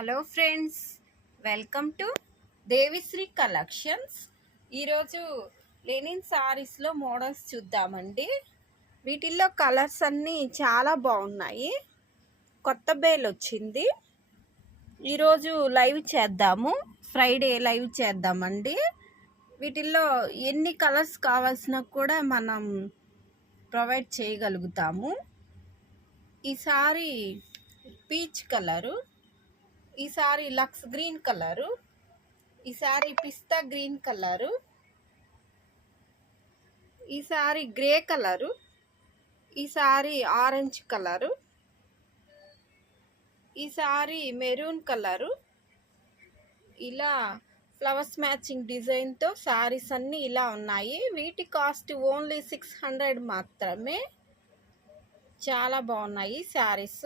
Hello friends, welcome to Devisri collections. ఈరోజు linen సారీస్లో models చూద్దామండి. వీటిల్లో కలర్స్ అన్నీ చాలా బాగున్నాయి. కొత్త బేల్ వచ్చింది. ఈరోజు లైవ్ చేద్దాము, ఫ్రైడే లైవ్ చేద్దామండి. వీటిల్లో ఎన్ని కలర్స్ కావాల్సినా కూడా మనం ప్రొవైడ్ చేయగలుగుతాము. ఈ సారీ పీచ్ కలరు, ఈసారి లక్స్ గ్రీన్ కలరు, ఈసారి పిస్తా గ్రీన్ కలరు, ఈసారి గ్రే కలరు, ఈసారి ఆరెంజ్ కలరు, ఈసారి మెరూన్ కలరు. ఇలా ఫ్లవర్స్ మ్యాచింగ్ డిజైన్తో శారీస్ అన్నీ ఇలా ఉన్నాయి. వీటి కాస్ట్ ఓన్లీ 600 మాత్రమే. చాలా బాగున్నాయి శారీస్.